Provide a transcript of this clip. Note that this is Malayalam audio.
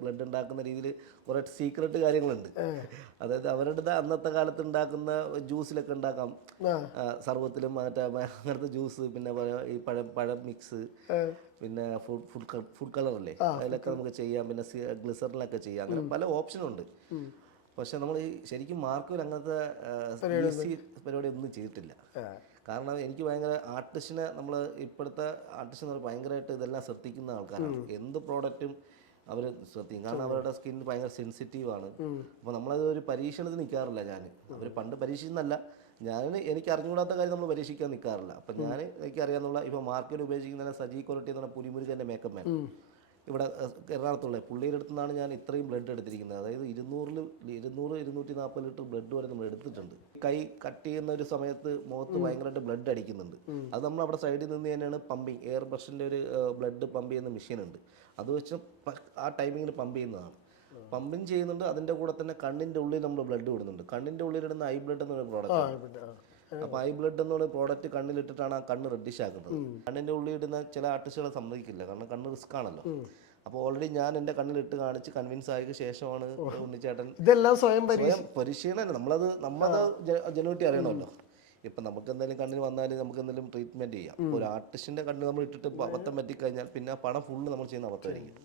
ബ്ലഡ് ഉണ്ടാക്കുന്ന രീതിയിൽ കുറേ സീക്രട്ട് കാര്യങ്ങളുണ്ട്. അതായത് അവരുടെ അന്നത്തെ കാലത്ത് ഉണ്ടാക്കുന്ന ജ്യൂസിലൊക്കെ ഉണ്ടാക്കാം, സർവത്തിലും അങ്ങനത്തെ ജ്യൂസ്, പിന്നെ ഈ പഴം മിക്സ്, പിന്നെ ഫുഡ് കളറല്ലേ അതിലൊക്കെ നമുക്ക് ചെയ്യാം, പിന്നെ ഗ്ലിസറിലൊക്കെ ചെയ്യാം, അങ്ങനെ പല ഓപ്ഷനുണ്ട്. പക്ഷെ നമ്മൾ ഈ ശരിക്കും മാർക്കോയിൽ അങ്ങനത്തെ ഈസി പരിപാടി ഒന്നും ചെയ്തിട്ടില്ല. കാരണം എനിക്ക് ഭയങ്കര ആർട്ടിസ്റ്റിനെ നമ്മൾ ഇപ്പോഴത്തെ ആർട്ടിസ്റ്റ് എന്ന് പറഞ്ഞാൽ ഭയങ്കരമായിട്ട് ഇതെല്ലാം ശ്രദ്ധിക്കുന്ന ആൾക്കാരാണ്. എന്ത് പ്രോഡക്റ്റും അവർ ശ്രദ്ധിക്കും, കാരണം അവരുടെ സ്കിൻ ഭയങ്കര സെൻസിറ്റീവാണ്. അപ്പോൾ നമ്മളത് ഒരു പരീക്ഷണത്തിന് നിൽക്കാറില്ല. അവർ പണ്ട് പരീക്ഷിക്കുന്നല്ല, എനിക്ക് അറിഞ്ഞുകൂടാത്ത കാര്യം നമ്മൾ പരീക്ഷിക്കാൻ നിൽക്കാറില്ല. അപ്പം എനിക്കറിയാമെന്നുള്ള ഇപ്പോൾ മാർക്കറ്റിൽ ഉപയോഗിക്കുന്ന സജി ക്വാളിറ്റി എന്ന് പറഞ്ഞ പുലിമുരുകൻ്റെ മേക്കപ്പ് മാൻ ഇവിടെ എറണാകുളത്തുള്ള പുള്ളിയുടെ അടുത്ത് നിന്നാണ് ഞാൻ ഇത്രയും ബ്ലഡ് എടുത്തിരിക്കുന്നത്. അതായത് 200-240 ലിറ്റർ ബ്ലഡ് വരെ നമ്മൾ എടുത്തിട്ടുണ്ട്. കൈ കട്ട് ചെയ്യുന്ന ഒരു സമയത്ത് മുഖത്ത് ഭയങ്കരമായിട്ട് ബ്ലഡ് അടിക്കുന്നുണ്ട്. അത് നമ്മൾ അവിടെ സൈഡിൽ നിന്ന് തന്നെയാണ് പമ്പിങ്, എയർ ബ്രഷിൻ്റെ ഒരു ബ്ലഡ് പമ്പ് ചെയ്യുന്ന മെഷീൻ ഉണ്ട്. അത് വെച്ച് ആ ടൈമിങ്ങിന് പമ്പ് ചെയ്യുന്നതാണ്. പമ്പിങ് ചെയ്യുന്നുണ്ട്. അതിൻ്റെ കൂടെ തന്നെ കണ്ണിൻ്റെ ഉള്ളിൽ നമ്മൾ ബ്ലഡ് വിടുന്നുണ്ട്. കണ്ണിൻ്റെ ഉള്ളിലിടുന്ന ഐ ബ്ലഡ് എന്നൊരു പ്രോഡക്റ്റ്. അപ്പോൾ ഐ ബ്ലഡ് എന്നുള്ള പ്രോഡക്റ്റ് കണ്ണിലിട്ടിട്ടാണ് ആ കണ്ണ് റെഡിഷ് ആക്കുന്നത്. കണ്ണിൻ്റെ ഉള്ളിൽ ഇടുന്ന ചില ആർട്ടിസ്റ്റുകളെ സമ്മതിക്കില്ല, കാരണം കണ്ണ് റിസ്ക് ആണല്ലോ. അപ്പോൾ ഓൾറെഡി ഞാൻ എൻ്റെ കണ്ണിലിട്ട് കാണിച്ച് കൺവിൻസ് ആയതിനു ശേഷമാണ് ഉണ്ണിച്ചേട്ടൻ ഇതെല്ലാം സ്വയം പരിശീലനം. നമ്മളത് ജനുവിറ്റി അറിയണമല്ലോ. ഇപ്പം നമുക്ക് എന്തെങ്കിലും കണ്ണിന് വന്നാൽ നമുക്ക് എന്തെങ്കിലും ട്രീറ്റ്മെൻറ്റ് ചെയ്യാം. ഒരു ആർട്ടിസ്റ്റിൻ്റെ കണ്ണ് നമ്മൾ ഇട്ടിട്ട് അബദ്ധം പറ്റിക്കഴിഞ്ഞാൽ പിന്നെ ആ പണം ഫുള്ള് നമ്മൾ ചെയ്യുന്ന അബദ്ധമായിരിക്കും.